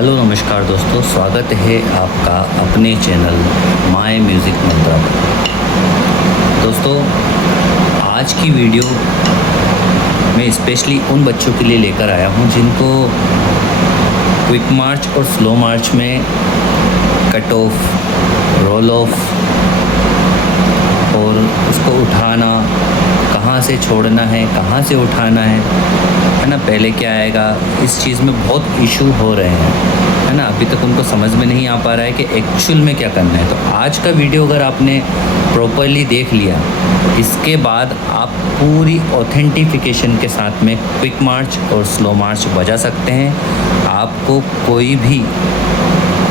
Hello नमस्कार दोस्तों, स्वागत है आपका अपने चैनल माय म्यूज़िक मंत्रा पर। दोस्तों, आज की वीडियो मैं स्पेशली उन बच्चों के लिए लेकर आया हूं जिनको क्विक मार्च और स्लो मार्च में कट ऑफ, रोल ऑफ और उसको उठाना, कहाँ से छोड़ना है, कहाँ से उठाना है ना। पहले क्या आएगा, इस चीज़ में बहुत इशू हो रहे हैं, है ना। अभी तक उनको समझ में नहीं आ पा रहा है कि एक्चुअल में क्या करना है। तो आज का वीडियो अगर आपने प्रॉपरली देख लिया, इसके बाद आप पूरी ऑथेंटिफिकेशन के साथ में क्विक मार्च और स्लो मार्च बजा सकते हैं। आपको कोई भी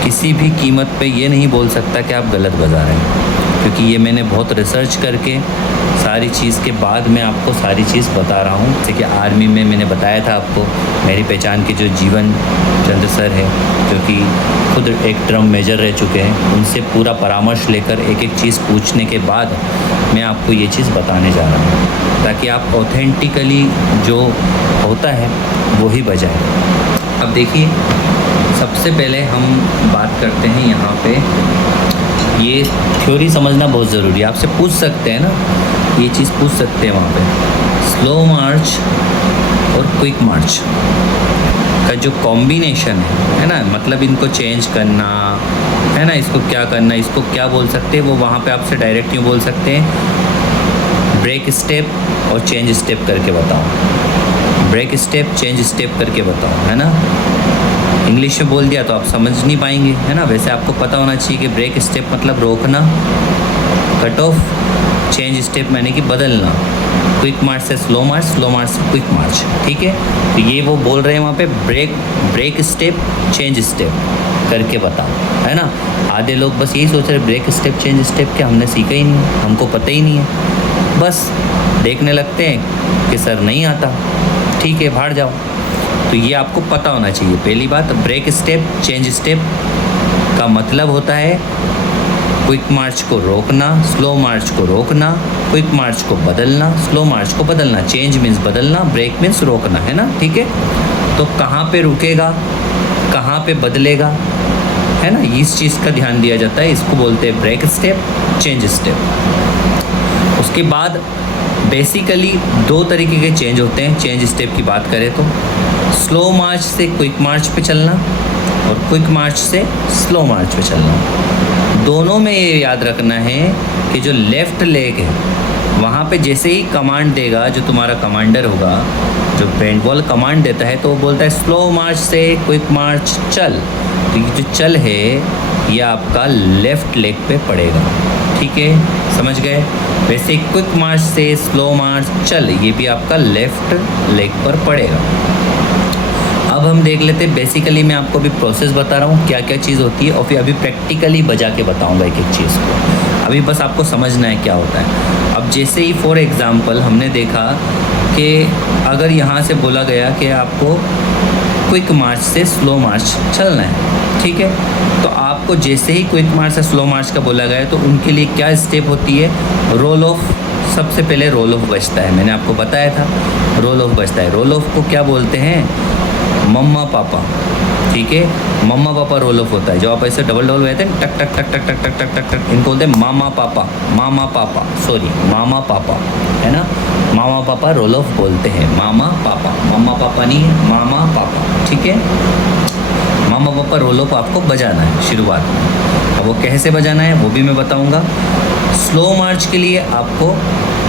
किसी भी कीमत पे ये नहीं बोल सकता कि आप गलत बजा रहे हैं, क्योंकि ये मैंने बहुत रिसर्च करके सारी चीज़ के बाद मैं आपको सारी चीज़ बता रहा हूँ। जैसे कि आर्मी में मैंने बताया था आपको, मेरी पहचान के जो जीवन चंद्र सर है, जो कि खुद एक ड्रम मेजर रह चुके हैं, उनसे पूरा परामर्श लेकर एक एक चीज़ पूछने के बाद मैं आपको ये चीज़ बताने जा रहा हूँ, ताकि आप ऑथेंटिकली जो होता है वो ही बजाएं। अब देखिए, सबसे पहले हम बात करते हैं यहाँ पे, ये थ्योरी समझना बहुत ज़रूरी है। आपसे पूछ सकते हैं ना, ये चीज़ पूछ सकते हैं वहाँ पे, स्लो मार्च और क्विक मार्च का जो कॉम्बिनेशन है ना, मतलब इनको चेंज करना है ना, इसको क्या करना, इसको क्या बोल सकते हैं, वो वहाँ पे आपसे डायरेक्ट यूँ बोल सकते हैं, ब्रेक स्टेप और चेंज स्टेप करके बताओ, ब्रेक स्टेप चेंज स्टेप करके बताओ, है ना। इंग्लिश में बोल दिया तो आप समझ नहीं पाएंगे, है ना। वैसे आपको पता होना चाहिए कि ब्रेक स्टेप मतलब रोकना, कट ऑफ, चेंज स्टेप यानी कि बदलना, क्विक मार्च से स्लो मार्च, स्लो मार्च से क्विक मार्च, ठीक है। तो ये वो बोल रहे हैं वहाँ पे, ब्रेक स्टेप चेंज स्टेप करके बताओ, है ना। आधे लोग बस यही सोच रहे, ब्रेक स्टेप चेंज स्टेप क्या हमने सीखा ही नहीं, हमको पता ही नहीं है, बस देखने लगते हैं कि सर नहीं आता, ठीक है बाहर जाओ। तो ये आपको पता होना चाहिए। पहली बात, ब्रेक स्टेप चेंज स्टेप का मतलब होता है क्विक मार्च को रोकना, स्लो मार्च को रोकना, क्विक मार्च को बदलना, स्लो मार्च को बदलना। चेंज मीन्स बदलना, ब्रेक मीन्स रोकना, है ना, ठीक है। तो कहाँ पे रुकेगा, कहाँ पे बदलेगा, है ना, इस चीज़ का ध्यान दिया जाता है। इसको बोलते हैं ब्रेक स्टेप चेंज स्टेप। उसके बाद बेसिकली दो तरीके के चेंज होते हैं। चेंज स्टेप की बात करें तो स्लो मार्च से क्विक मार्च पे चलना और क्विक मार्च से स्लो मार्च पे चलना। दोनों में ये याद रखना है कि जो लेफ़्ट लेग है वहाँ पे जैसे ही कमांड देगा, जो तुम्हारा कमांडर होगा, जो पेंटबॉल कमांड देता है, तो वो बोलता है स्लो मार्च से क्विक मार्च चल। तो ये जो चल है ये आपका लेफ़्ट लेग पे पड़ेगा, ठीक है, समझ गए। वैसे क्विक मार्च से स्लो मार्च चल, ये भी आपका लेफ़्ट लेग पर पड़ेगा। अब हम देख लेते हैं, बेसिकली मैं आपको अभी प्रोसेस बता रहा हूँ क्या क्या चीज़ होती है, और फिर अभी प्रैक्टिकली बजा के बताऊँगा एक एक चीज़ को। अभी बस आपको समझना है क्या होता है। अब जैसे ही फॉर एग्ज़ाम्पल हमने देखा कि अगर यहाँ से बोला गया कि आपको क्विक मार्च से स्लो मार्च चलना है, ठीक है, तो आपको जैसे ही क्विक मार्च से स्लो मार्च का बोला गया, तो उनके लिए क्या स्टेप होती है, रोल ऑफ। सबसे पहले रोल ऑफ बजता है, मैंने आपको बताया था रोल ऑफ बजता है। रोल ऑफ को क्या बोलते हैं, मम्मा पापा, ठीक है, मम्मा पापा रोल ऑफ होता है। जो आप ऐसे डबल डबल बजाते हैं, टक टक टक टक टक टक टक टक टक, इनको बोलते हैं मामा पापा, मामा पापा, सॉरी मामा पापा, है ना, मामा पापा रोल ऑफ बोलते हैं। मामा पापा, मामा पापा नहीं है, मामा पापा, ठीक है। मामा पापा रोल ऑफ आपको बजाना है शुरुआत में। अब वो कैसे बजाना है वो भी मैं बताऊंगा। स्लो मार्च के लिए आपको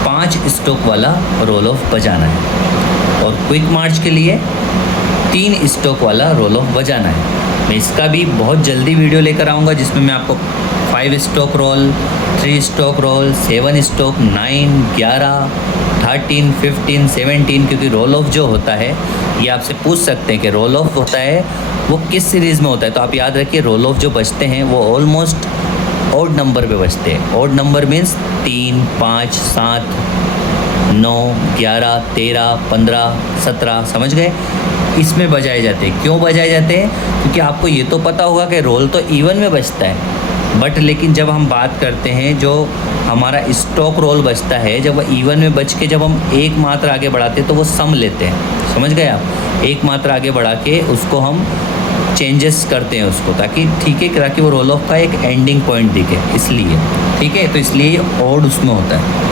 5 स्ट्रोक वाला रोल ऑफ बजाना है, और क्विक मार्च के लिए 3 स्ट्रोक वाला रोल ऑफ बजाना है। मैं इसका भी बहुत जल्दी वीडियो लेकर आऊँगा, जिसमें मैं आपको 5 stroke roll, 3 stroke roll, 7 stroke, 9, 11, 13, 15, 17, क्योंकि रोल ऑफ जो होता है ये आपसे पूछ सकते हैं कि रोल ऑफ होता है वो किस सीरीज़ में होता है। तो आप याद रखिए, रोल ऑफ जो बजते हैं वो ऑलमोस्ट ऑड नंबर पे बजते हैं। ऑड नंबर मीन्स 3, 5, 7, 9, 11, 13, 15, 17, समझ गए, इसमें बजाए जाते हैं। क्यों बजाए जाते हैं, क्योंकि आपको ये तो पता होगा कि रोल तो इवन में बजता है, बट लेकिन जब हम बात करते हैं जो हमारा स्ट्रोक रोल बजता है, जब वह इवन में बज के जब हम एक मात्रा आगे बढ़ाते हैं तो वो सम लेते हैं, समझ गए आप। एक मात्रा आगे बढ़ा के उसको हम चेंजेस करते हैं उसको, ताकि ठीक है, ताकि वो रोल ऑफ का एक एंडिंग पॉइंट दिखे, इसलिए ठीक है। तो इसलिए ये ऑड उसमें होता है।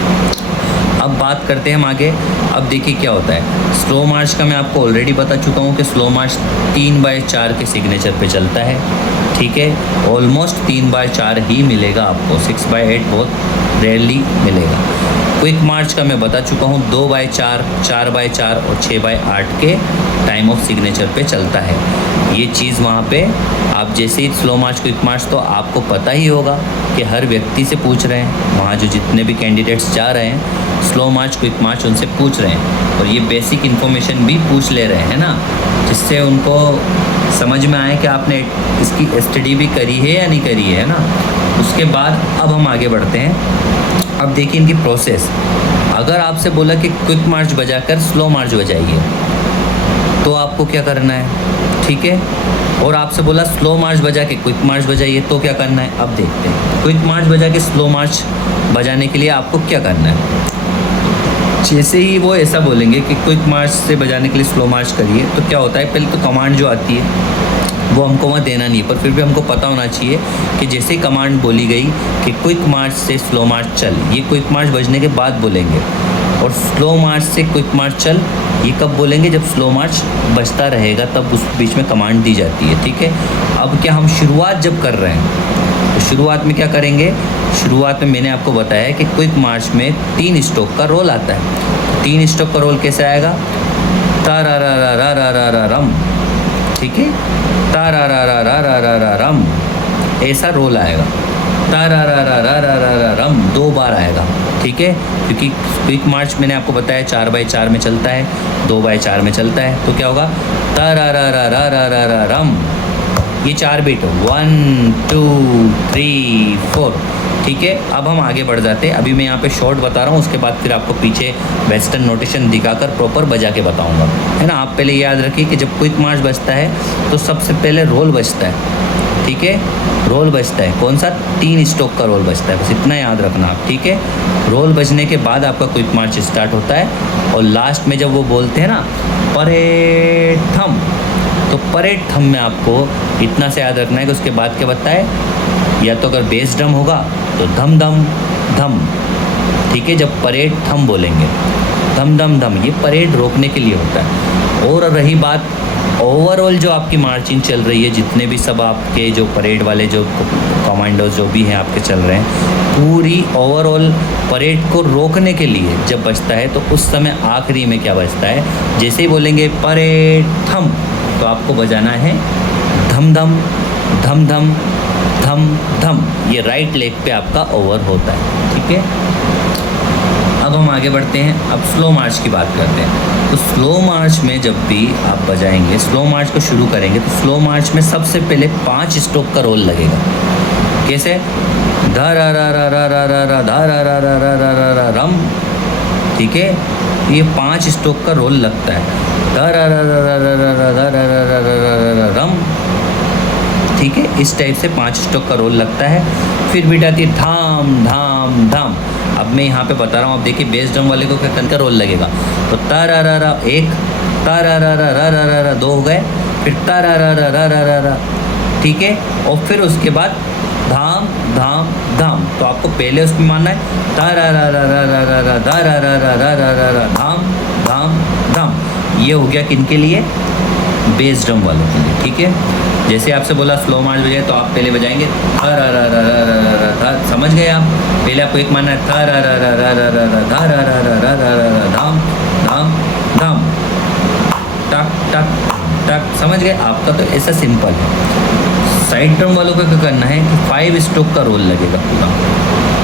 अब बात करते हैं हम आगे। अब देखिए क्या होता है स्लो मार्च का। मैं आपको ऑलरेडी बता चुका हूँ कि स्लो मार्च 3/4 के सिग्नेचर पे चलता है, ठीक है। ऑलमोस्ट 3/4 ही मिलेगा आपको, 6/8 बहुत रेयरली मिलेगा। क्विक मार्च का मैं बता चुका हूँ 2/4, 4/4 और 6/8 के टाइम ऑफ सिग्नेचर पे चलता है। ये चीज़ वहाँ पे आप जैसे ही स्लो मार्च क्विक मार्च तो आपको पता ही होगा कि हर व्यक्ति से पूछ रहे हैं, वहाँ जो जितने भी कैंडिडेट्स जा रहे हैं स्लो मार्च क्विक मार्च उनसे पूछ रहे हैं, और ये बेसिक इन्फॉर्मेशन भी पूछ ले रहे हैं ना, जिससे उनको समझ में आए कि आपने इसकी स्टडी भी करी है या नहीं करी है ना। उसके बाद अब हम आगे बढ़ते हैं। अब देखिए इनकी प्रोसेस। अगर आपसे बोला कि क्विक मार्च बजाकर स्लो मार्च बजाइए तो आपको क्या करना है, ठीक है। और आपसे बोला स्लो मार्च बजा के क्विक मार्च बजाइए तो क्या करना है। अब देखते हैं क्विक मार्च बजा के स्लो मार्च बजाने के लिए आपको क्या करना है। जैसे ही वो ऐसा बोलेंगे कि क्विक मार्च से बजाने के लिए स्लो मार्च करिए, तो क्या होता है पहले तो कमांड जो आती है वो हमको वहाँ देना नहीं है, पर फिर भी हमको पता होना चाहिए कि जैसे ही कमांड बोली गई कि क्विक मार्च से स्लो मार्च चल, ये क्विक मार्च बजने के बाद बोलेंगे। और स्लो मार्च से क्विक मार्च चल ये कब बोलेंगे, जब स्लो मार्च बजता रहेगा तब उस बीच में कमांड दी जाती है, ठीक है। अब क्या हम शुरुआत जब कर रहे हैं तो शुरुआत में क्या करेंगे। शुरुआत में मैंने आपको बताया कि क्विक मार्च में 3 स्ट्रोक का रोल आता है। 3 स्ट्रोक का रोल कैसे आएगा, तारारारारारारारारम, ठीक है, तारारारारारारारम, ऐसा रोल आएगा। तारारारारारारारम 2 बार आएगा, ठीक है, क्योंकि क्विक मार्च मैंने आपको बताया 4/4 में चलता है, 2/4 में चलता है। तो क्या होगा, तारारारारारारारम, ये 4 बीट 1 2 3 4, ठीक है। अब हम आगे बढ़ जाते हैं। अभी मैं यहाँ पे शॉर्ट बता रहा हूँ, उसके बाद फिर आपको पीछे वेस्टर्न नोटेशन दिखाकर प्रॉपर बजा के बताऊँगा, है ना। आप पहले याद रखिए कि जब क्विक मार्च बजता है तो सबसे पहले रोल बजता है, ठीक है। रोल बजता है कौन सा, 3 स्ट्रोक का रोल बजता है, बस इतना याद रखना आप, ठीक है। रोल बजने के बाद आपका क्विक मार्च स्टार्ट होता है, और लास्ट में जब वो बोलते हैं ना परेड थम, तो परेड थम में आपको इतना से याद रखना है कि उसके बाद क्या बताए, या तो अगर बेस ड्रम होगा तो धम धम धम, ठीक है। जब परेड थम बोलेंगे धम धम धम, ये परेड रोकने के लिए होता है। और रही बात ओवरऑल जो आपकी मार्चिंग चल रही है, जितने भी सब आपके जो परेड वाले जो कमांडोज जो भी हैं आपके चल रहे हैं, पूरी ओवरऑल परेड को रोकने के लिए जब बजता है तो उस समय आखिरी में क्या बजता है, जैसे ही बोलेंगे परेड थम तो आपको बजाना है धम धम धम धम धम धम। ये राइट लेग पे आपका ओवर होता है, ठीक है। अब हम आगे बढ़ते हैं। अब स्लो मार्च की बात करते हैं। तो स्लो मार्च में जब भी आप बजाएंगे, स्लो मार्च को शुरू करेंगे, तो स्लो मार्च में सबसे पहले 5 स्ट्रोक का रोल लगेगा। कैसे, धा रा रा रा रा रा रा रा धा रा रा रा रा रा रा रा रम, ठीक है। ये 5 स्ट्रोक का रोल लगता है, धा रा रा रा रा रा रा रा रा रा रा रा रा रा रम, ठीक है। इस टाइप से 5 स्ट्रोक का रोल लगता है। फिर बीट आती है धाम धाम धाम। अब मैं यहाँ पे बता रहा हूँ, आप देखिए बेस ड्रम वाले को क्या का रोल लगेगा, तो तारा रा रा 1, तारा रा रा रा रा रा रा 2 हो गए, फिर तारा रा रा रा रा रा रा, ठीक है। और फिर उसके बाद धाम धाम धाम, तो आपको पहले उसमें मानना है तारा रा रा रा रा रा रा धा रा रा रा रा रा रा रा धाम धाम धाम। ये हो गया किन के लिए, बेस ड्रम वालों के लिए, ठीक है। जैसे आपसे बोला स्लो मार्च बजाए तो आप पहले बजाएंगे धा रा रा रा रा रा रा धा, समझ गए आप। पहले आपको एक मानना है धा रा रा रा रा रा रा रा धा रा रा रा रा रा रा रा धाम धाम धाम, टक टक टक, समझ गए। आपका तो ऐसा सिंपल है। साइड ड्रम वालों को क्या करना है कि 5 स्ट्रोक का रोल लगेगा पूरा,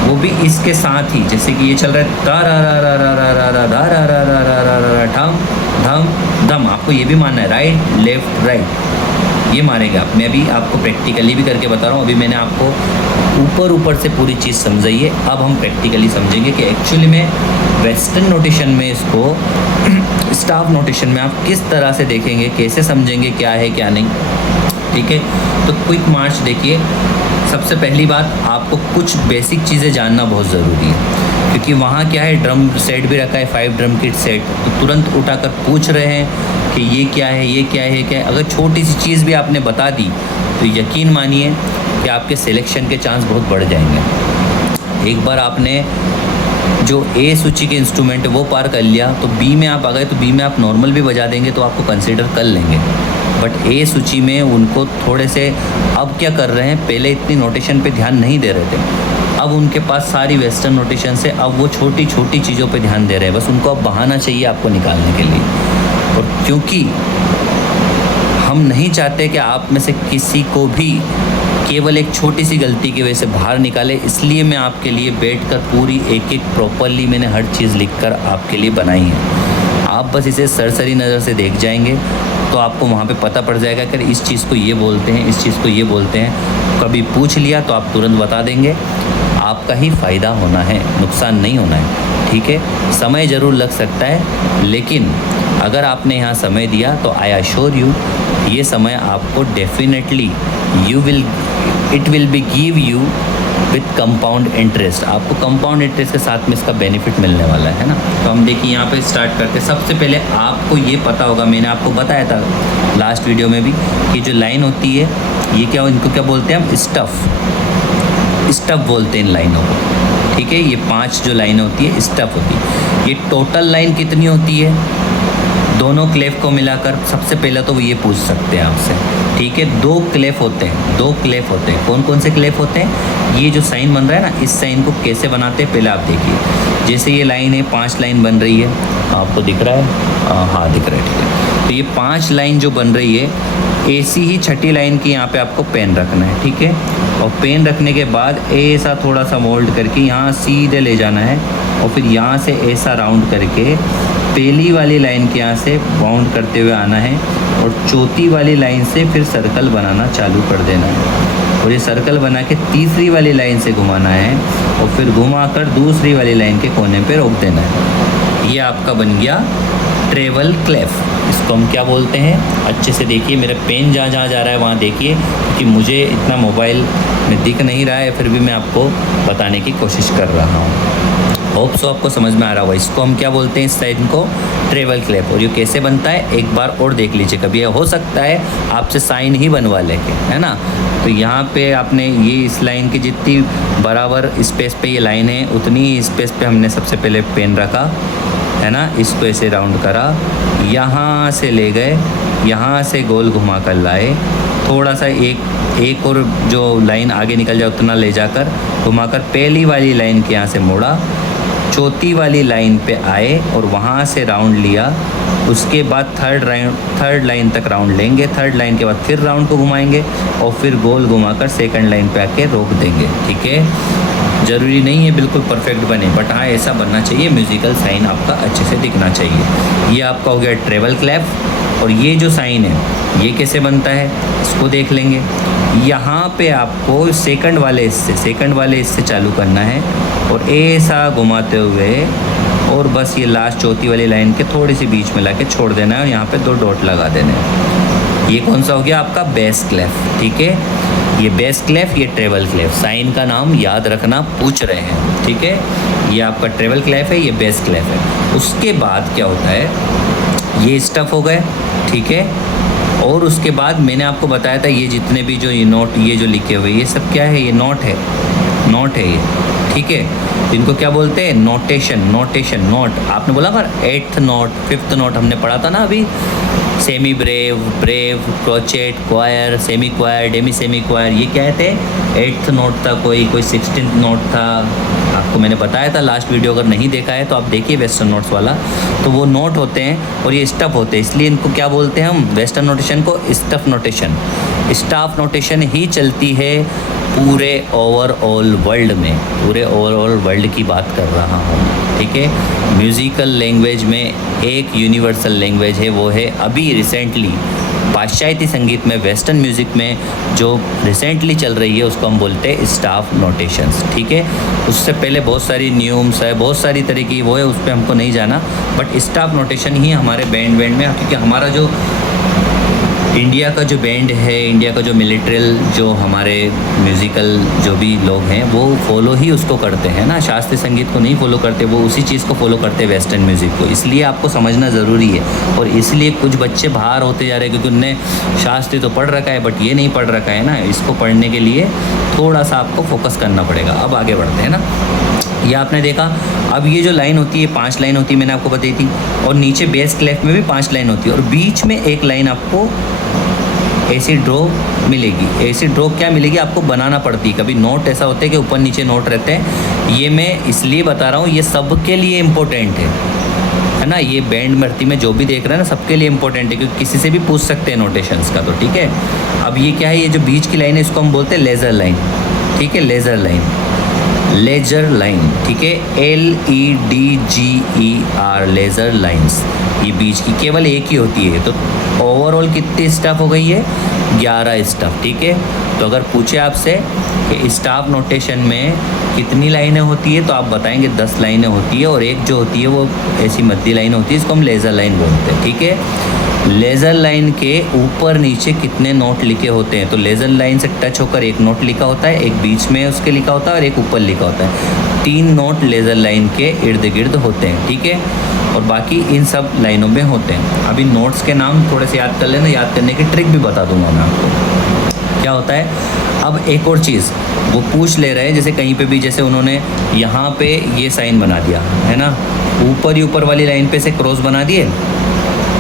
वो भी इसके साथ ही, जैसे कि ये चल रहा है ता रा रा रा रा रा रा रा धा रा रा रा रा रा रा धम धम धम। आपको ये भी मानना है राइट लेफ्ट राइट, ये मारेगा आप। मैं अभी आपको प्रैक्टिकली भी करके बता रहा हूँ। अभी मैंने आपको ऊपर से पूरी चीज़ समझाई है, अब हम प्रैक्टिकली समझेंगे कि एक्चुअली में वेस्टर्न नोटेशन में इसको स्टाफ नोटेशन में आप किस तरह से देखेंगे, कैसे समझेंगे क्या है क्या नहीं, ठीक है। तो क्विक मार्च देखिए, सबसे पहली बात आपको कुछ बेसिक चीज़ें जानना बहुत ज़रूरी है, क्योंकि वहाँ क्या है, ड्रम सेट भी रखा है, 5 ड्रम किट सेट, तो तुरंत उठाकर पूछ रहे हैं कि ये क्या है, ये क्या है, ये क्या है। अगर छोटी सी चीज़ भी आपने बता दी तो यकीन मानिए कि आपके सिलेक्शन के चांस बहुत बढ़ जाएंगे। एक बार आपने जो ए सूची के इंस्ट्रूमेंट है वो पार कर लिया, तो बी में आप आ गए, तो बी में आप नॉर्मल भी बजा देंगे तो आपको कंसिडर कर लेंगे। बट ए सूची में उनको थोड़े से, अब क्या कर रहे हैं, पहले इतनी नोटेशन पे ध्यान नहीं दे रहे थे, अब उनके पास सारी वेस्टर्न नोटेशन से अब वो छोटी छोटी चीज़ों पे ध्यान दे रहे हैं। बस उनको अब बहाना चाहिए आपको निकालने के लिए। और क्योंकि हम नहीं चाहते कि आप में से किसी को भी केवल एक छोटी सी गलती की वजह से बाहर निकाले, इसलिए मैं आपके लिए बैठकर पूरी एक एक प्रॉपरली मैंने हर चीज़ लिखकर आपके लिए बनाई है। आप बस इसे सरसरी नज़र से देख जाएंगे तो आपको वहाँ पे पता पड़ जाएगा कि इस चीज़ को ये बोलते हैं, इस चीज़ को ये बोलते हैं। कभी पूछ लिया तो आप तुरंत बता देंगे। आपका ही फ़ायदा होना है, नुकसान नहीं होना है, ठीक है। समय ज़रूर लग सकता है, लेकिन अगर आपने यहाँ समय दिया तो आई अश्योर यू, ये समय आपको definitely it will be give you with compound interest. आपको कंपाउंड इंटरेस्ट के साथ में इसका बेनिफिट मिलने वाला है ना। तो हम देखिए यहाँ पे स्टार्ट करते हैं। सबसे पहले आपको ये पता होगा, मैंने आपको बताया था लास्ट वीडियो में भी, कि जो लाइन होती है ये क्या, इनको क्या बोलते हैं हम, स्टफ बोलते हैं इन लाइनों को, ठीक है। ये 5 जो लाइन होती है स्टफ होती है। ये टोटल लाइन कितनी होती है दोनों क्लेफ को मिलाकर, सबसे पहले तो वो ये पूछ सकते हैं आपसे, ठीक है। 2 क्लेफ होते हैं, 2 क्लेफ होते हैं। कौन कौन से क्लेफ होते हैं, ये जो साइन बन रहा है ना, इस साइन को कैसे बनाते हैं पहले आप देखिए। जैसे ये लाइन है, 5 लाइन बन रही है, आपको दिख रहा है, हाँ दिख रहा है, ठीक है। तो ये 5 लाइन जो बन रही है, ऐसी ही छठी लाइन की यहाँ पे आपको पेन रखना है, ठीक है। और पेन रखने के बाद ऐसा थोड़ा सा मोल्ड करके यहाँ सीधे ले जाना है, और फिर यहाँ से ऐसा राउंड करके पहली वाली लाइन के यहाँ से बाउंड करते हुए आना है, और चौथी वाली लाइन से फिर सर्कल बनाना चालू कर देना है। और ये सर्कल बना के तीसरी वाली लाइन से घुमाना है, और फिर घुमाकर दूसरी वाली लाइन के कोने पे रोक देना है। ये आपका बन गया ट्रेवल क्लेफ। इसको हम क्या बोलते हैं, अच्छे से देखिए, मेरा पेन जहाँ जहाँ जा रहा है वहाँ देखिए, क्योंकि मुझे इतना मोबाइल में दिख नहीं रहा है, फिर भी मैं आपको बताने की कोशिश कर रहा हूँ। होप सो आपको समझ में आ रहा होगा। इसको हम क्या बोलते हैं, इस साइड को ट्रेवल क्लेफ। और ये कैसे बनता है एक बार और देख लीजिए, कभी हो सकता है आपसे साइन ही बनवा लेके, है ना। तो यहाँ पे आपने ये इस लाइन की जितनी बराबर स्पेस पे ये लाइन है, उतनी ही स्पेस पे हमने सबसे पहले पेन रखा, है ना। इसको ऐसे राउंड करा, यहाँ से ले गए, यहाँ से गोल घुमा कर लाए, थोड़ा सा एक और जो लाइन आगे निकल जाए उतना ले जाकर घुमाकर पहली वाली लाइन के यहाँ से मोड़ा, चौथी वाली लाइन पे आए और वहाँ से राउंड लिया। उसके बाद थर्ड लाइन तक राउंड लेंगे, थर्ड लाइन के बाद फिर राउंड को घुमाएंगे और फिर गोल घुमाकर सेकंड लाइन पे आके रोक देंगे, ठीक है। ज़रूरी नहीं है बिल्कुल परफेक्ट बने, बट हाँ ऐसा बनना चाहिए, म्यूज़िकल साइन आपका अच्छे से दिखना चाहिए। ये आपका हो गया ट्रेवल क्लैप। और ये जो साइन है ये कैसे बनता है इसको देख लेंगे। यहाँ पे आपको सेकंड वाले हिस्से चालू करना है और ऐसा घुमाते हुए, और बस ये लास्ट चौथी वाली लाइन के थोड़ी सी बीच में लाके छोड़ देना है और यहाँ पे 2 डॉट लगा देने हैं। ये कौन सा हो गया आपका बेस क्लेफ, ठीक है। ये बेस क्लेफ, ये ट्रेवल क्लेफ, साइन का नाम याद रखना पूछ रहे हैं, ठीक है। ये आपका ट्रेवल क्लेफ है, ये बेस क्लेफ है। उसके बाद क्या होता है, ये स्टफ हो गए, ठीक है। और उसके बाद मैंने आपको बताया था ये जितने भी जो ये नोट ये जो लिखे हुए ये सब क्या है, ये नोट है ये, ठीक है। तो इनको क्या बोलते हैं, नोट। आपने बोला पर 8th नोट 5th नोट हमने पढ़ा था ना अभी, semibreve, crotchet, quaver, semiquaver, demisemiquaver, ये क्या थे 8th नोट था, कोई 16th नोट था। आपको मैंने बताया था लास्ट वीडियो, अगर नहीं देखा है तो आप देखिए वेस्टर्न नोट्स वाला। तो वो नोट होते हैं और ये स्टफ होते हैं, इसलिए इनको क्या बोलते हैं हम, वेस्टर्न नोटेशन को स्टफ नोटेशन। स्टाफ नोटेशन ही चलती है पूरे ओवरऑल वर्ल्ड की बात कर रहा हूँ, ठीक है। म्यूज़िकल लैंग्वेज में एक यूनिवर्सल लैंग्वेज है, वो है अभी रिसेंटली पाश्चात्य संगीत में, वेस्टर्न म्यूज़िक में जो रिसेंटली चल रही है उसको हम बोलते हैं स्टाफ नोटेशंस, ठीक है। उससे पहले बहुत सारी न्यूम्स है, बहुत सारी तरह की वो है, उस पर हमको नहीं जाना, बट स्टाफ नोटेशन ही हमारे बैंड में, क्योंकि हमारा जो इंडिया का जो बैंड है, इंडिया का जो मिलिट्रियल, जो हमारे म्यूज़िकल जो भी लोग हैं वो फॉलो ही उसको करते हैं ना, शास्त्रीय संगीत को नहीं फॉलो करते, वो उसी चीज़ को फॉलो करते हैं, वेस्टर्न म्यूज़िक को। इसलिए आपको समझना ज़रूरी है। और इसलिए कुछ बच्चे बाहर होते जा रहे हैं क्योंकि उनने शास्त्रीय तो पढ़ रखा है बट ये नहीं पढ़ रखा है ना। इसको पढ़ने के लिए थोड़ा सा आपको फोकस करना पड़ेगा। अब आगे बढ़ते हैं ना। ये आपने देखा, अब ये जो लाइन होती है 5 लाइन होती है, मैंने आपको बताई थी, और नीचे बेस क्लेफ में भी 5 लाइन होती है, और बीच में एक लाइन आपको ऐसी ड्रॉ मिलेगी। ऐसी ड्रॉ क्या मिलेगी, आपको बनाना पड़ती है। कभी नोट ऐसा होता है कि ऊपर नीचे नोट रहते हैं। ये मैं इसलिए बता रहा हूँ, ये सबके लिए इम्पोर्टेंट है ना। ये बैंड भर्ती में जो भी देख रहे हैं ना, सबके लिए इम्पोर्टेंट है, क्योंकि किसी से भी पूछ सकते हैं नोटेशंस का। तो ठीक है, अब ये क्या है, ये जो बीच की लाइन है इसको हम बोलते हैं लेज़र लाइन। ठीक है, लेज़र लाइन, लेजर लाइन। ठीक है, LEDGER, लेज़र लाइंस। ये बीच की केवल एक ही होती है। तो ओवरऑल कितनी स्टाफ हो गई है, 11 स्टाफ। ठीक है, तो अगर पूछे आपसे कि स्टाफ नोटेशन में कितनी लाइनें होती है तो आप बताएंगे 10 लाइनें होती है, और एक जो होती है वो ऐसी मध्य लाइन होती है, इसको हम लेज़र लाइन बोलते हैं। ठीक है, लेज़र लाइन के ऊपर नीचे कितने नोट लिखे होते हैं, तो लेज़र लाइन से टच होकर एक नोट लिखा होता है, एक बीच में उसके लिखा होता है और एक ऊपर लिखा होता है। 3 नोट लेज़र लाइन के इर्द गिर्द होते हैं। ठीक है, और बाकी इन सब लाइनों में होते हैं। अभी नोट्स के नाम थोड़े से याद कर लेना, याद करने की ट्रिक भी बता दूंगा मैं आपको क्या होता है। अब एक और चीज़ वो पूछ ले रहे हैं, जैसे कहीं पे भी, जैसे उन्होंने यहाँ पे ये साइन बना दिया है ना, ऊपर ही ऊपर वाली लाइन पे से क्रॉस बना दिए।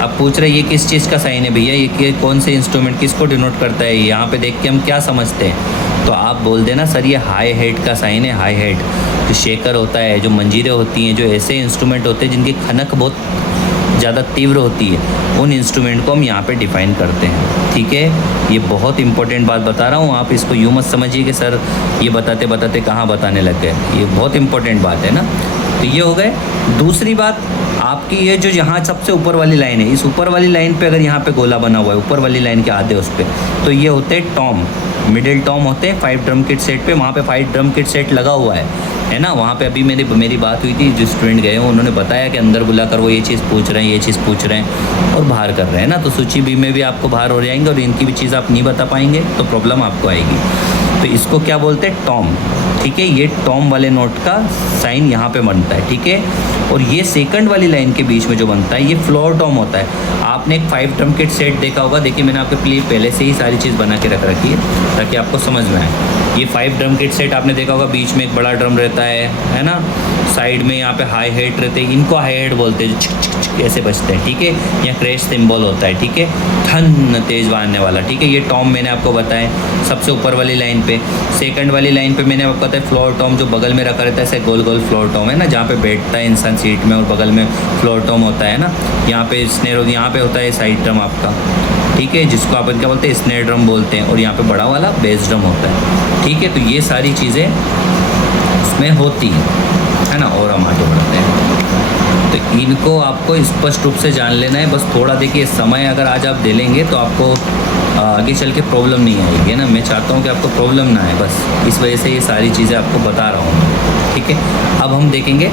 अब पूछ रहे ये किस चीज़ का साइन है भैया, ये कौन से इंस्ट्रूमेंट किसको डिनोट करता है, यहाँ पे देख के हम क्या समझते हैं। तो आप बोल देना सर ये हाई हेड का साइन है। हाई हेड जो शेकर होता है, जो मंजीरें होती हैं, जो ऐसे इंस्ट्रूमेंट होते हैं जिनकी खनक बहुत ज़्यादा तीव्र होती है, उन इंस्ट्रूमेंट को हम यहाँ पे डिफ़ाइन करते हैं। ठीक है, ये बहुत इंपॉर्टेंट बात बता रहा हूँ, आप इसको यूँ मत समझिए कि सर ये बताते बताते कहाँ बताने लग गए। ये बहुत इंपॉर्टेंट बात है ना। तो ये हो गए। दूसरी बात आपकी, ये जो यहाँ सबसे ऊपर वाली लाइन है, इस ऊपर वाली लाइन पे अगर यहाँ पे गोला बना हुआ है ऊपर वाली लाइन के आधे उस पर, तो ये होते हैं टॉम, मिडिल टॉम होते हैं 5 ड्रम किट सेट पे। वहाँ पे 5 ड्रम किट सेट लगा हुआ है ना। वहाँ पे अभी मेरी बात हुई थी, जो स्टूडेंट गए हैं उन्होंने बताया कि अंदर बुलाकर वो ये चीज़ पूछ रहे हैं, ये चीज़ पूछ रहे हैं और बाहर कर रहे हैं ना। तो सूची बी में भी आपको बाहर हो जाएंगे और इनकी भी चीज़ आप नहीं बता पाएंगे तो प्रॉब्लम आपको आएगी। तो इसको क्या बोलते हैं, टॉम। ठीक है, ये टॉम वाले नोट का साइन यहाँ पे बनता है। ठीक है, और ये सेकंड वाली लाइन के बीच में जो बनता है ये फ्लोर टॉम होता है। आपने एक 5 ड्रम किट सेट देखा होगा, देखिए मैंने आपके लिए पहले से ही सारी चीज़ बना के रख रखी है ताकि आपको समझ में आए। ये 5 ड्रम किट सेट आपने देखा होगा, बीच में एक बड़ा ड्रम रहता है ना, साइड में यहाँ पे हाई हेड रहते हैं, इनको हाई हेड बोलते हैं, जो छिक छिक छिक ऐसे बजते हैं। ठीक है, यहाँ क्रैश सिंबल होता है। ठीक है, थन तेज बांधने वाला। ठीक है, ये टॉम मैंने आपको बताया सबसे ऊपर वाली लाइन पे। सेकंड वाली लाइन पे मैंने आपको बताया फ्लोर टॉम, जो बगल में रखा रहता है ऐसे गोल गोल फ्लोर टॉम है ना, जहाँ पे बैठता है इंसान सीट में और बगल में फ्लोर टॉम होता है ना। यहाँ पे स्नेर, यहाँ पे होता है साइड ड्रम आपका। ठीक है, जिसको आप क्या बोलते हैं, स्नेर ड्रम बोलते हैं, और यहाँ पे बड़ा वाला बेस ड्रम होता है। ठीक है, तो ये सारी चीज़ें उसमें होती है ना। और हम आगे बढ़ते हैं, तो इनको आपको स्पष्ट रूप से जान लेना है। बस थोड़ा देखिए समय अगर आज आप दे लेंगे तो आपको आगे चल के प्रॉब्लम नहीं आएगी ना। मैं चाहता हूँ कि आपको प्रॉब्लम ना आए, बस इस वजह से ये सारी चीज़ें आपको बता रहा हूँ। ठीक है, अब हम देखेंगे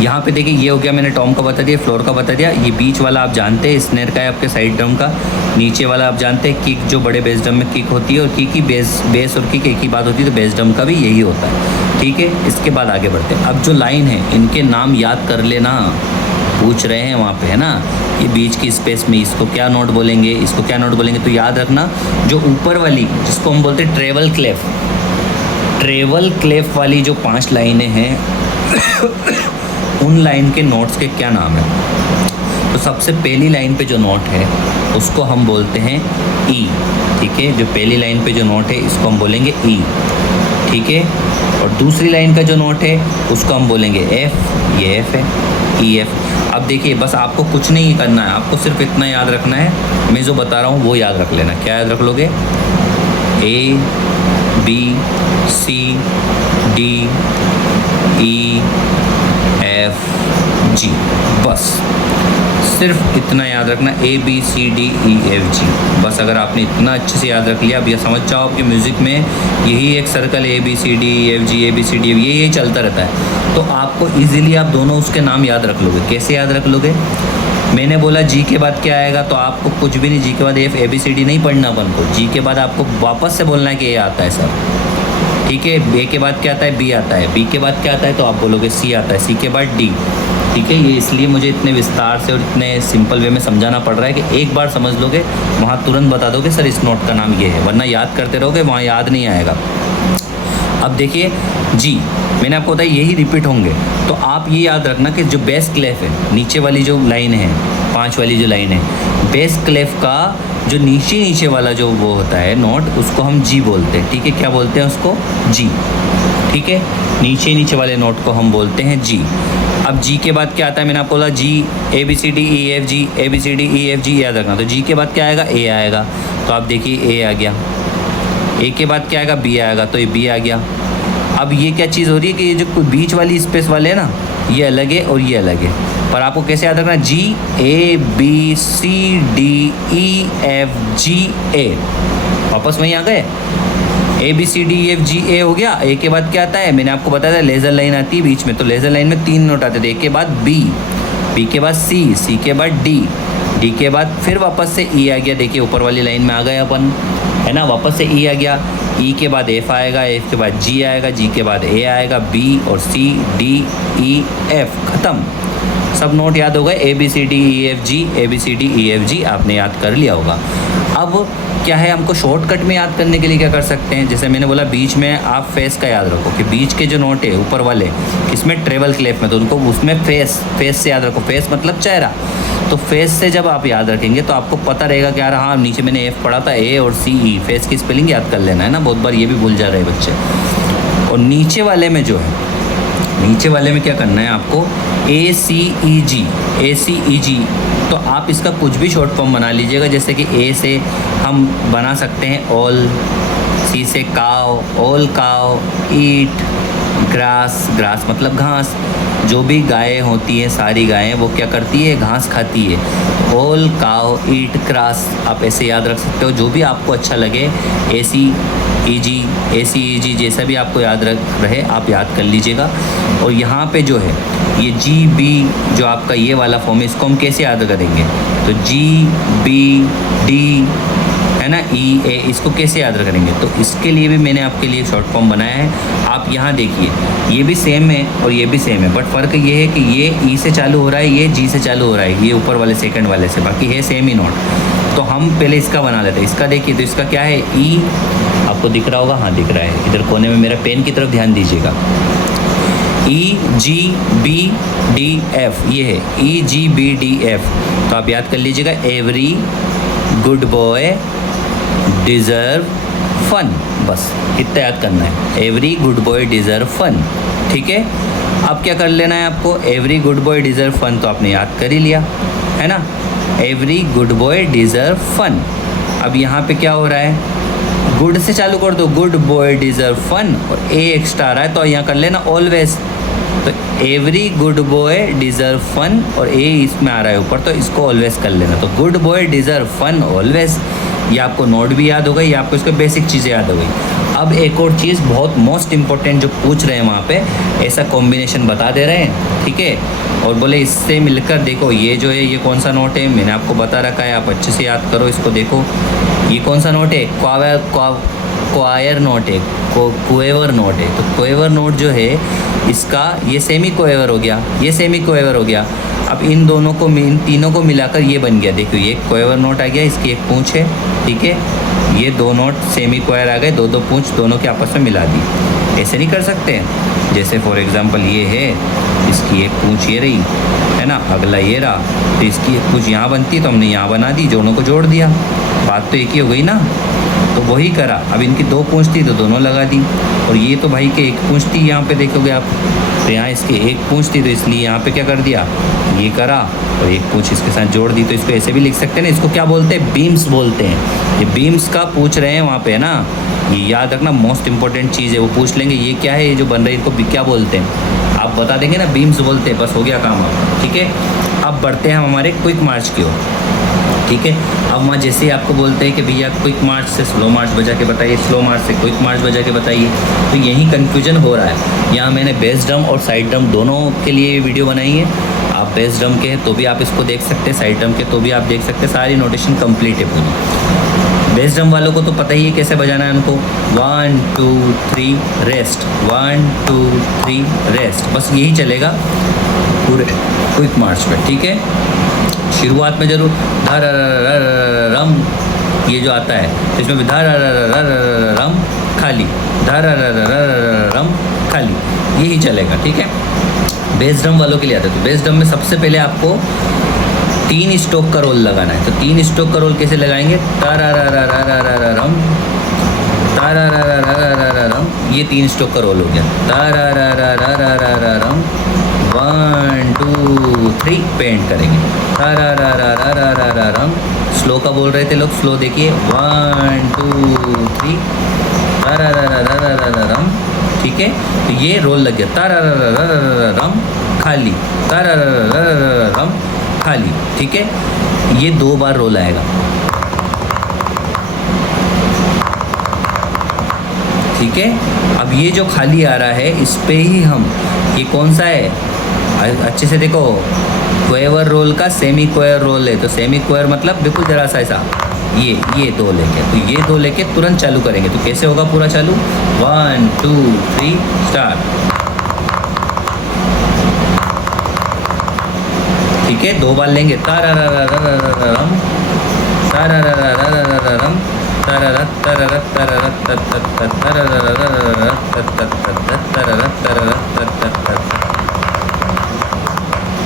यहाँ पे। देखिए ये हो गया, मैंने टॉम का बता दिया, फ्लोर का बता दिया। ये बीच वाला आप जानते हैं स्नेर का है आपके साइड ड्रम का। नीचे वाला आप जानते हैं किक, जो बड़े बेस ड्रम में किक होती है, और किक की बेस और किक एक ही बात होती है, तो बेस ड्रम का भी यही होता है। ठीक है, इसके बाद आगे बढ़ते हैं। अब जो लाइन है इनके नाम याद कर लेना, पूछ रहे हैं वहाँ पे है ना। ये बीच की स्पेस में इसको क्या नोट बोलेंगे, इसको क्या नोट बोलेंगे, तो याद रखना जो ऊपर वाली जिसको हम बोलते हैं ट्रेवल क्लेफ, ट्रेवल क्लेफ वाली जो 5 लाइनें हैं उन लाइन के नोट्स के क्या नाम है। तो सबसे पहली लाइन पे जो नोट है उसको हम बोलते हैं ई। ठीक है, जो पहली लाइन पे जो नोट है इसको हम बोलेंगे ई। ठीक है, और दूसरी लाइन का जो नोट है उसको हम बोलेंगे एफ। ये एफ है, ई एफ। अब देखिए बस आपको कुछ नहीं करना है, आपको सिर्फ इतना याद रखना है, मैं जो बता रहा हूँ वो याद रख लेना। क्या याद रख लोगे, A B C D E F G, बस सिर्फ इतना याद रखना, A B C D E F G. बस अगर आपने इतना अच्छे से याद रख लिया, अब ये समझ जाओ कि म्यूज़िक में यही एक circle A B C D E F G, A B C D ये यही चलता रहता है। तो आपको इजीली आप दोनों उसके नाम याद रख लोगे। कैसे याद रख लोगे, मैंने बोला जी के बाद क्या आएगा, तो आपको कुछ भी नहीं, जी के बाद F A B C D नहीं पढ़ना अपन को, जी के बाद आपको वापस से बोलना है कि ए आता है सर, ठीक है। ए के बाद क्या आता है, बी आता है, बी के बाद क्या आता है, तो आप बोलोगे सी आता है, सी के बाद डी, ठीक है। ये इसलिए मुझे इतने विस्तार से और इतने सिंपल वे में समझाना पड़ रहा है कि एक बार समझ लोगे वहाँ तुरंत बता दोगे सर इस नोट का नाम ये है, वरना याद करते रहोगे वहाँ याद नहीं आएगा। अब देखिए जी, मैंने आपको बताया यही रिपीट होंगे, तो आप ये याद रखना कि जो बेस क्लेफ है, नीचे वाली जो लाइन है, 5 वाली जो लाइन है, बेस क्लेफ का जो नीचे नीचे वाला जो वो होता है नोट, उसको हम जी बोलते हैं, ठीक है। क्या बोलते हैं उसको, जी, ठीक है। नीचे नीचे वाले नोट को हम बोलते हैं जी। अब जी के बाद क्या आता है, मैंने आपको बोला G A B C D E F G, A B C D E F G याद रखना, तो जी के बाद क्या आएगा, ए आएगा, तो आप देखिए ए आ गया। ए के बाद क्या आएगा, बी आएगा, तो ये बी आ गया। अब ये क्या चीज़ हो रही है कि ये जो बीच वाली स्पेस वाले हैं ना, ये अलग है और ये अलग है, पर आपको कैसे याद रखना, G A B C D E F G A, वापस वहीं आ गए, A B C D E F G A हो गया। ए के बाद क्या आता है, मैंने आपको बताया था लेज़र लाइन आती है बीच में, तो लेज़र लाइन में 3 नोट आते थे, ए के बाद बी, बी के बाद सी, सी के बाद डी, डी के बाद फिर वापस से ई आ गया, देखिए ऊपर वाली लाइन में आ गए अपन, है ना, वापस से ई आ गया, ई के बाद एफ आएगा, एफ के बाद जी आएगा, जी के बाद ए आएगा, बी और सी डी ई एफ, ख़त्म। सब नोट याद हो गए, A B C D E F G, A B C D E F G आपने याद कर लिया होगा। अब क्या है, हमको शॉर्टकट में याद करने के लिए क्या कर सकते हैं, जैसे मैंने बोला बीच में आप फेस का याद रखो कि बीच के जो नोट है ऊपर वाले इसमें ट्रेवल क्लेफ में, तो उनको उसमें फेस से याद रखो, फेस मतलब चेहरा, तो फेस से जब आप याद रखेंगे तो आपको पता रहेगा कि यार हाँ नीचे मैंने एफ पढ़ा था, ए और सी ई, फेस की स्पेलिंग याद कर लेना है ना, बहुत बार ये भी भूल जा रहे हैं बच्चे। और नीचे वाले में जो है, नीचे वाले में क्या करना है आपको, ए सी ई जी, ए सी ई जी, तो आप इसका कुछ भी शॉर्ट फॉर्म बना लीजिएगा, जैसे कि ए से हम बना सकते हैं ऑल, सी से काव, ऑल काव, ईट, ग्रास, ग्रास मतलब घास, जो भी गायें होती हैं सारी गायें वो क्या करती है, घास खाती है, ऑल काव ईट ग्रास, आप ऐसे याद रख सकते हो, जो भी आपको अच्छा लगे, ए सी ई जी जैसा भी आपको याद रहे आप याद कर लीजिएगा। और यहाँ पे जो है ये जी बी जो आपका ये वाला फॉर्म है, इसको हम कैसे याद करेंगे, तो जी बी डी है ना, ई ए, इसको कैसे याद करेंगे, तो इसके लिए भी मैंने आपके लिए शॉर्ट फॉर्म बनाया है। आप यहाँ देखिए ये भी सेम है और ये भी सेम है, बट फ़र्क ये है कि ये ई से चालू हो रहा है, ये जी से चालू हो रहा है, ये ऊपर वाले सेकंड वाले से, बाकी है सेम ही नोट। तो हम पहले इसका बना लेते हैं, इसका देखिए, तो इसका क्या है, ई आपको दिख रहा होगा, हाँ दिख रहा है, इधर कोने में मेरा पेन की तरफ ध्यान दीजिएगा, E G B D F, ये है E G B D F, तो आप याद कर लीजिएगा, every good boy deserve fun, बस इतना याद करना है, every good boy deserve fun, ठीक है। अब क्या कर लेना है आपको, every good boy deserve fun, तो आपने याद कर ही लिया है ना, every good boy deserve fun. अब यहाँ पे क्या हो रहा है, गुड से चालू कर दो, गुड बॉय डिज़र्व फन, और ए एक्स्ट्रा आ रहा है तो यहाँ कर लेना ऑलवेज, तो every good boy deserve fun, और ए इसमें आ रहा है ऊपर, तो इसको ऑलवेज कर लेना, तो good boy deserve fun always. ये आपको नोट भी याद हो गई, आपको इसको बेसिक चीज़ें याद हो गई। अब एक और चीज़ बहुत मोस्ट इंपॉर्टेंट जो पूछ रहे हैं वहाँ पे, ऐसा कॉम्बिनेशन बता दे रहे हैं, ठीक है, और बोले इससे मिलकर देखो ये जो है ये कौन सा नोट है, मैंने आपको बता रखा है, आप अच्छे से याद करो इसको, देखो ये कौन सा नोट है, क्वायर नोट है, क्वेवर नोट है, तो क्वेवर नोट जो है इसका ये सेमी क्वेवर हो गया, ये सेमी क्वेवर हो गया। अब इन दोनों को, इन तीनों को मिलाकर ये बन गया, देखो ये क्वेवर नोट आ गया, इसकी एक पूंछ है, ठीक है, ये दो नोट सेमी क्वायर आ गए, दो दो पूंछ दोनों के आपस में मिला दी। ऐसे नहीं कर सकते, जैसे फॉर एग्जांपल ये है, इसकी एक पूंछ ये रही है ना, अगला ये रहा, तो इसकी एक पूंछ यहाँ बनती तो हमने यहाँ बना दी, दोनों को जोड़ दिया, बात तो एक ही हो गई ना, तो वही करा। अब इनकी दो पूंछ थी तो दोनों लगा दी, और ये तो भाई के एक पूंछ थी, यहाँ पे देखोगे आप, तो यहाँ इसके एक पूंछ थी, तो इसलिए यहाँ पे क्या कर दिया, ये करा और एक पूंछ इसके साथ जोड़ दी, तो इसको ऐसे भी लिख सकते हैं ना, इसको क्या बोलते हैं, बीम्स बोलते हैं। ये बीम्स का पूछ रहे हैं वहाँ पे, है ना, ये याद रखना, मोस्ट इंपॉर्टेंट चीज़ है, वो पूछ लेंगे ये क्या है, ये जो बन रही है इसको क्या बोलते हैं, आप बता देंगे ना, बीम्स बोलते हैं, बस हो गया काम आप, ठीक है। अब बढ़ते हैं हम हमारे क्विक मार्च की ओर, ठीक है। अब वहाँ जैसे ही आपको बोलते हैं कि भैया क्विक मार्च से स्लो मार्च बजा के बताइए, स्लो मार्च से क्विक मार्च बजा के बताइए, तो यही कन्फ्यूजन हो रहा है। यहाँ मैंने बेस ड्रम और साइड ड्रम दोनों के लिए वीडियो बनाई है, आप बेस ड्रम के हैं तो भी आप इसको देख सकते हैं, साइड ड्रम के तो भी आप देख सकते हैं, सारी नोटेशन कंप्लीट है पूरी। बेस ड्रम वालों को तो पता ही है कैसे बजाना है उनको, 1 2 3 रेस्ट, 1 2 3 रेस्ट, बस यही चलेगा पूरे क्विक मार्च पे, ठीक है। शुरुआत में जरूर ध र र रम ये जो आता है तो इसमें भी ध र र रम खाली, ध र र रम खाली, यही चलेगा, ठीक है। बेस ड्रम वालों के लिए आता है तो बेस ड्रम में सबसे पहले आपको 3 स्ट्रोक का रोल लगाना है। तो 3 स्ट्रोक का रोल कैसे लगाएंगे, तारा रा रा रा रा रा रम, तारा रा रा रा रा रा रम, ये 3 स्ट्रोक का रोल हो गया, तारा रा रा रा रा रा रा रम, 1 2 3 पेंट करेंगे, तारा रा रा रा रा रा रा रम। स्लो का बोल रहे थे लोग, स्लो देखिए, 1 2 3 तारा रा रा रा रा रा रा रम, ठीक है। तो ये रोल लग गया, तारा रा रा रा रा रा रम खाली, तारा रा रा रा रा रा रम खाली, ठीक है। ये 2 बार रोल आएगा, ठीक है। अब ये जो खाली आ रहा है इस पे ही हम, ये कौन सा है अच्छे से देखो, क्वेवर रोल का सेमी क्वेवर रोल है। तो सेमी क्वेवर मतलब बिल्कुल जरा सा ऐसा, ये 2 लेके, तो ये 2 लेके तुरंत चालू करेंगे। तो कैसे होगा पूरा चालू, 1 2 3 स्टार्ट, ठीक है। 2 बार लेंगे, तारा रा रा रा रा रा रम, तारा रा रा रा रा रा रम, तारा रा तारा रा तारा रा तत तत तत, तारा रा रा रा रा तत तत तत, तारा रा तारा रा तत तत तत।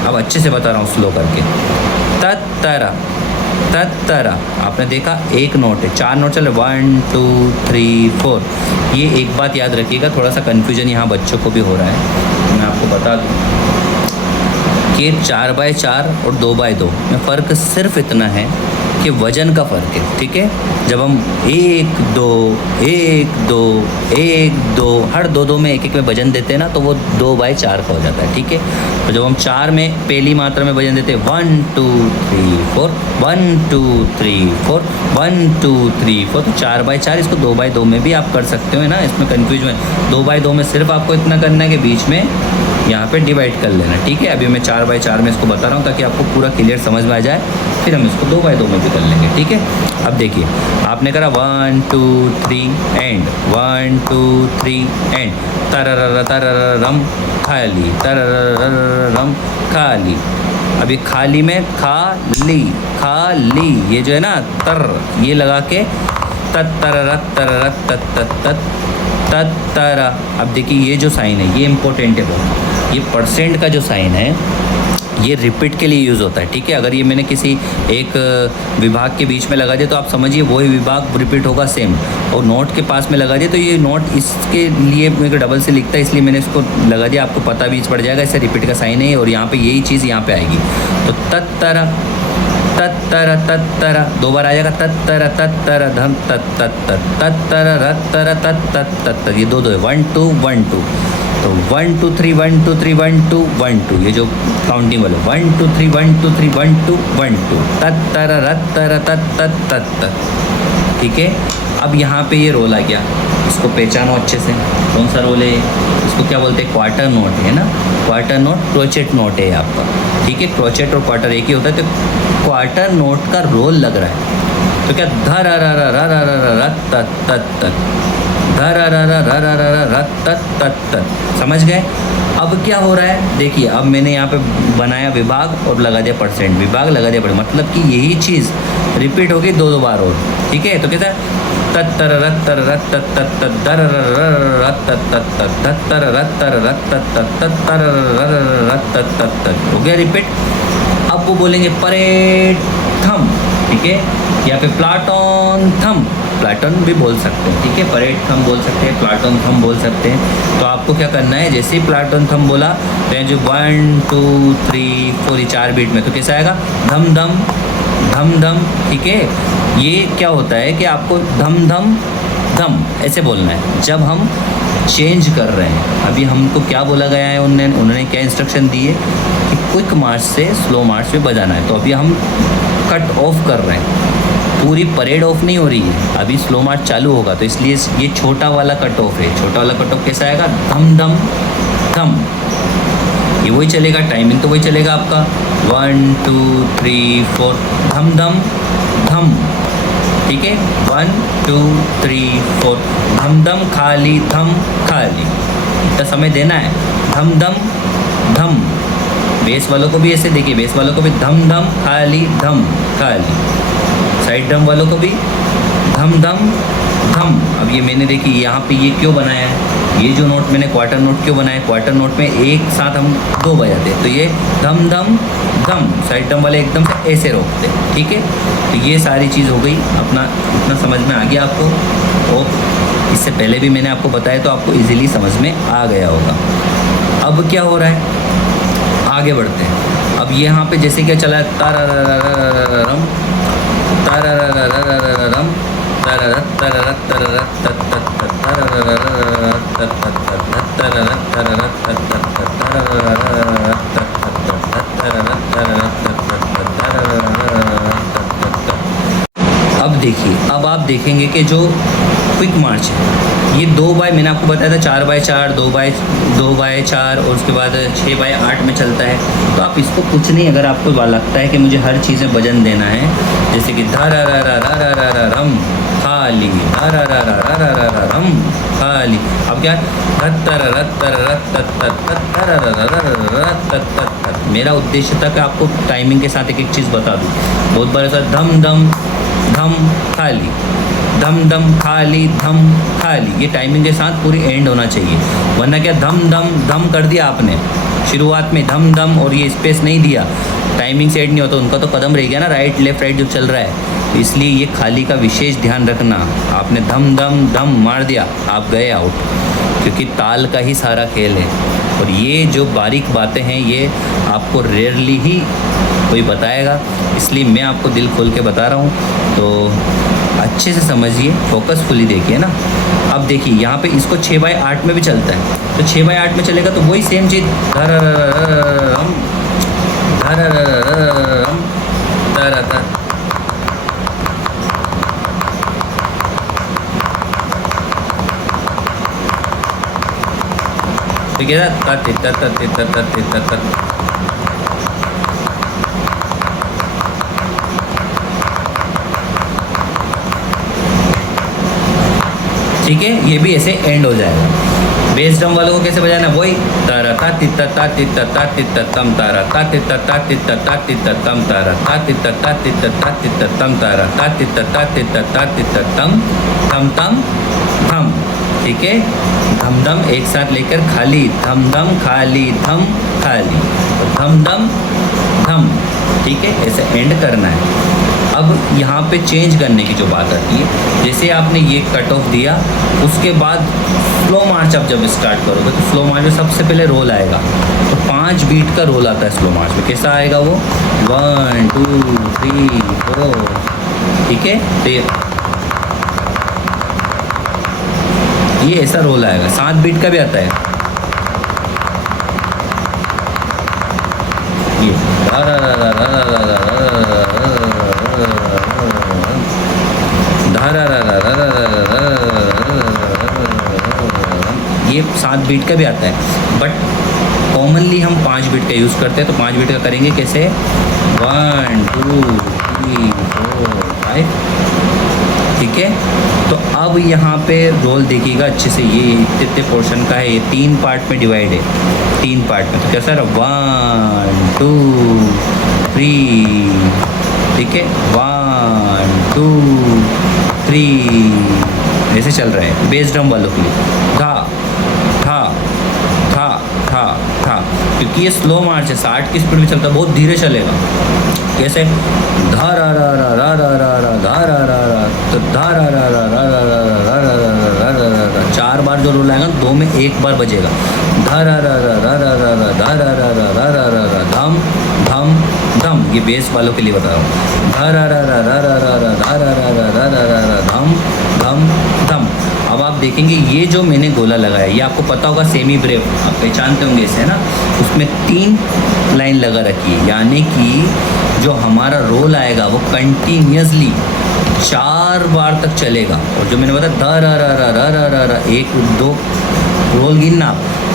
अब अच्छे से बता रहा हूँ स्लो करके, तत तारा तत तारा, आपने देखा 1 नोट है, 4 नोट चल रहे, 1 2 3 4। ये एक बात याद रखिएगा, थोड़ा सा कन्फ्यूजन यहाँ बच्चों को भी हो रहा है, मैं आपको बता दूँ कि 4/4 और 2/2 में फ़र्क सिर्फ इतना है कि वज़न का फ़र्क है, ठीक है। जब हम 1 2 1 2 1 2 हर 2 में 1 में वज़न देते हैं ना, तो वो 2/4 का हो जाता है, ठीक है। तो जब हम 4 में पहली मात्रा में वज़न देते हैं 1 2 3 4 1 2 3 4 1 2 3 4, तो 4/4, इसको 2/2 में भी आप कर सकते हो, है ना, इसमें कन्फ्यूजन है। 2/2 में सिर्फ आपको इतना करना है कि बीच में यहाँ पे डिवाइड कर लेना, ठीक है। अभी मैं 4/4 में इसको बता रहा हूँ ताकि आपको पूरा क्लियर समझ में आ जाए, फिर हम इसको 2/2 में भी कर लेंगे, ठीक है। अब देखिए, आपने करा 1 2 3 एंड, 1 2 3 एंड, तरररम खाली, तरररम खाली। अभी खाली में खाली खाली, ये जो है ना तर, ये लगा के तत तररत तररत तत तत तत तत तरा। अब देखिए ये जो साइन है ये इम्पोर्टेंट है बहुत, ये परसेंट का जो साइन है ये रिपीट के लिए यूज़ होता है, ठीक है। अगर ये मैंने किसी एक विभाग के बीच में लगा दिया तो आप समझिए वही विभाग रिपीट होगा सेम, और नोट के पास में लगा दिया तो ये नोट इसके लिए मेरे को डबल से लिखता है, इसलिए मैंने इसको लगा दिया, आपको पता भी पड़ जाएगा, इससे रिपीट का साइन है और यहाँ पे यही चीज़ यहाँ पे आएगी। तो तत्तरा तत्तरा तत्तरा 2 बार आ जाएगा, तत्तरा तत्तरा धम तत तत तत तत्तरा रत्तरा तत तत तत, ये 2 है, 1 2 1 2। तो 1 2 3 1 2 3 1 2 1 2, ये जो काउंटिंग वाले 1 2 3 1 2 3 1 2 1 2, तत्तरा रत्तरा तत तत तत तत, ठीक है। अब यहाँ पे ये रोल आ गया, इसको पहचानो अच्छे से, कौन सा रोल है, इसको क्या बोलते हैं, क्वार्टर नोट है ना, क्वार्टर नोट क्रोचेट नोट है आपका, ठीक है। क्रोचेट और क्वार्टर एक ही होता है, तो क्वार्टर नोट का रोल लग रहा है, तो क्या ध र र र र र र तत तत तत, ध र र र र र र र तत तत तत, समझ गए। अब क्या हो रहा है देखिए, अब मैंने यहाँ पे बनाया विभाग और लगा दिया परसेंट, विभाग लगा दिया परसेंट, मतलब कि यही चीज़ रिपीट होगी 2 बार और, ठीक है। तो कैसा है, तत्तर रत्तर रत तत तत तत दर रत तत तत तत तत्तर रत्तर रत तत तत तत्तर रत तत तत तत, हो गया रिपीट। अब वो बोलेंगे परेड थम, ठीक है, या फिर प्लाटोन थम, प्लाटोन भी बोल सकते हैं, ठीक है, परेड थम बोल सकते हैं, प्लाटोन थम बोल सकते हैं। तो आपको क्या करना है, जैसे ही प्लाटोन थम बोला तो जो 1 2 3 4 ये 4 बीट में, तो कैसा आएगा, धम धम धम धम, ठीक है। ये क्या होता है कि आपको धम धम धम ऐसे बोलना है जब हम चेंज कर रहे हैं। अभी हमको क्या बोला गया है, उन्होंने क्या इंस्ट्रक्शन दी है कि क्विक मार्च से स्लो मार्च में बजाना है, तो अभी हम कट ऑफ कर रहे हैं, पूरी परेड ऑफ नहीं हो रही है, अभी स्लो मार्च चालू होगा, तो इसलिए ये छोटा वाला कट ऑफ है। छोटा वाला कट ऑफ कैसा आएगा, धम धम धम, ये वही चलेगा, टाइमिंग तो वही चलेगा आपका 1 2 3 4 धम धम धम। ठीक है, 1 2 3 4 धम धम खाली धम खाली, इतना समय देना है। धम धम धम, बेस वालों को भी ऐसे देखिए, बेस वालों को भी धम धम खाली धम खाली, साइड ड्रम वालों को भी धम धम धम। अब ये मैंने देखी यहाँ पे ये क्यों बनाया है, ये जो नोट मैंने क्वार्टर नोट क्यों बनाया है, क्वार्टर नोट में एक साथ हम 2 बजाते हैं, तो ये धम धम धम, साइड ड्रम वाले एकदम से ऐसे रोकते हैं। ठीक है, तो ये सारी चीज़ हो गई, अपना इतना समझ में आ गया आपको। तो इससे पहले भी मैंने आपको बताया तो आपको इजीली समझ में आ गया होगा। अब क्या हो रहा है, आगे बढ़ते हैं। अब यहाँ पे जैसे क्या चला है, ताराराराराराम ताराराराराराम तारारत तारारत तारारत तत तत तत ताराराराराराम तत तत तत तारारत तारारत तत तत तत ताराराराराम तत तत तत तारारत तारारत तत तत तत ताराराराराम तत तत तत। अब देखिए, अब आप देखेंगे कि जो क्विक मार्च है ये 2 बाय, मैंने आपको बताया था 4 बाय 4, 2 बाय 4 और उसके बाद 6 बाय 8 में चलता है। तो आप इसको कुछ नहीं, अगर आपको लगता है कि मुझे हर चीज़ में वजन देना है, जैसे कि धम खाली धम खाली, अब क्या मेरा उद्देश्य था कि आपको टाइमिंग के साथ एक एक चीज़ बता दूँ। बहुत बार ऐसा धम धम धम खाली, धम धम खाली धम खाली, ये टाइमिंग के साथ पूरी एंड होना चाहिए। वरना क्या धम धम धम कर दिया आपने शुरुआत में, धम धम, और ये स्पेस नहीं दिया, टाइमिंग से एंड नहीं होता, उनका तो कदम रह गया ना, राइट लेफ्ट राइट जो चल रहा है। तो इसलिए ये खाली का विशेष ध्यान रखना। आपने धम धम धम मार दिया, आप गए आउट, क्योंकि ताल का ही सारा खेल है। और ये जो बारीक बातें हैं ये आपको रेयरली ही कोई बताएगा, इसलिए मैं आपको दिल खोल के बता रहा हूँ। तो अच्छे से समझिए, फोकसफुली देखिए ना। अब देखिए यहाँ पे इसको 6 बाय 8 में भी चलता है, तो 6 बाय 8 में चलेगा तो वही सेम चीज़ धरम धरम तरता, ठीक है ना, ठीक है, ये भी ऐसे एंड हो जाएगा। बेस ड्रम वालों को कैसे बजाना, वही तारा ता तित्ता ता तित्ता ता तित्ता तम तारा ता तित्ता ता तित्ता ता तित्ता तम तारा ता तित्ता ता तित्ता ता तित्ता तम तारा ता तित्ता ता तित्ता ता तित्ता तम तम तम थम। ठीक है, धम धम एक साथ लेकर खाली, धम धम खाली धम खाली, धम धम धम। ठीक है, ऐसे एंड करना है। अब यहाँ पे चेंज करने की जो बात आती है, जैसे आपने ये कट ऑफ दिया, उसके बाद स्लो मार्च आप जब स्टार्ट करोगे तो स्लो मार्च में सबसे पहले रोल आएगा। तो 5 बीट का रोल आता है स्लो मार्च में। कैसा आएगा वो, 1 2 3 4। ठीक है, तो ये ऐसा रोल आएगा। 7 बीट का भी आता है ये, ये 7 बीट का भी आता है, बट कॉमनली हम 5 बीट का यूज़ करते हैं। तो 5 बीट का करेंगे कैसे, 1 2 3 4 5। ठीक है, तो अब यहाँ पे रोल देखिएगा अच्छे से, ये इतने पोर्शन का है, ये 3 पार्ट में डिवाइड है, 3 पार्ट में। तो कैसा रहा, 1 2 3। ठीक है, 1 2 3 ऐसे चल रहा है बेस ड्रम वालों के लिए। था था था था था, क्योंकि ये स्लो मार्च है, 60 की स्पीड में चलता है, बहुत धीरे चलेगा। कैसे, धा रा रा रा रा रा रा रा धा रा रा रा, तो धा रा रा रा रा रा रा रा रा रा रा रा रा, 4 बार जो रोल आएगा 2 में 1 बार बजेगा। धा रा रा रा रा रा रा रा धा रा रा रा रा रा रा रा धम धम धम, ये बेस वालों के लिए बता रहा हूँ। धा रा रा रा रा रा रा रा धा रा रा रा रा रा रा रा धम धम धम। अब आप देखेंगे ये जो मैंने गोला लगाया, ये आपको पता होगा सेमी ब्रेव, आप पहचानते होंगे इसे ना, उसमें 3 लाइन लगा रखी है, यानी कि जो हमारा रोल आएगा वो कंटिन्यूसली 4 बार तक चलेगा। और जो मैंने बताया धा रा रा रा रा रा रा रा, 1 2 रोल गिनना,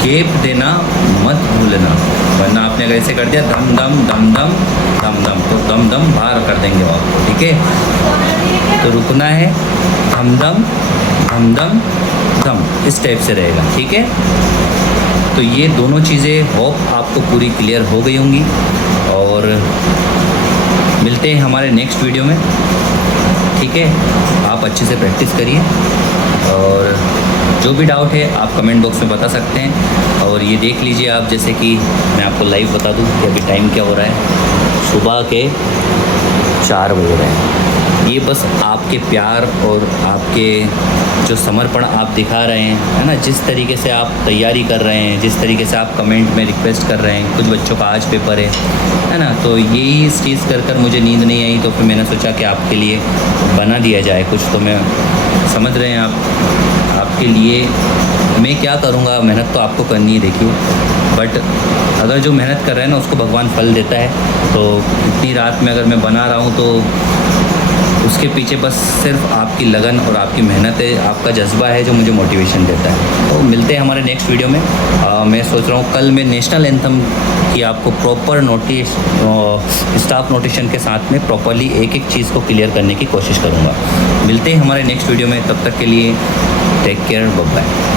गैप देना मत भूलना, वरना आपने अगर ऐसे कर दिया दम दम दम दम दम दम तो दम दम बाहर कर देंगे आपको, ठीक है। तो रुकना है, दम दम दम दम दम, इस टाइप से रहेगा, ठीक है। तो ये दोनों चीज़ें होप आपको पूरी क्लियर हो गई होंगी, और मिलते हैं हमारे नेक्स्ट वीडियो में, ठीक है। आप अच्छे से प्रैक्टिस करिए, और जो भी डाउट है आप कमेंट बॉक्स में बता सकते हैं। और ये देख लीजिए आप, जैसे कि मैं आपको लाइव बता दूं कि अभी टाइम क्या हो रहा है, सुबह के 4 बज रहे हैं। ये बस आपके प्यार और आपके जो समर्पण आप दिखा रहे हैं, है ना, जिस तरीके से आप तैयारी कर रहे हैं, जिस तरीके से आप कमेंट में रिक्वेस्ट कर रहे हैं, कुछ बच्चों का आज पेपर है ना, तो यही इस चीज़ कर मुझे नींद नहीं आई, तो फिर मैंने सोचा कि आपके लिए बना दिया जाए कुछ। तो मैं समझ रहे हैं आप, आपके लिए मैं क्या करूँगा, मेहनत तो आपको करनी है, देखिए। बट अगर जो मेहनत कर रहे हैं ना उसको भगवान फल देता है। तो इतनी रात में अगर मैं बना रहा हूँ तो उसके पीछे बस सिर्फ आपकी लगन और आपकी मेहनत है, आपका जज्बा है जो मुझे मोटिवेशन देता है। तो मिलते हैं हमारे नेक्स्ट वीडियो में। मैं सोच रहा हूँ कल मैं नेशनल एंथम की आपको प्रॉपर नोटिस स्टाफ नोटिशन के साथ में प्रॉपरली एक एक चीज़ को क्लियर करने की कोशिश करूँगा। मिलते हैं हमारे नेक्स्ट वीडियो में, तब तक के लिए टेक केयर, बाय बाय।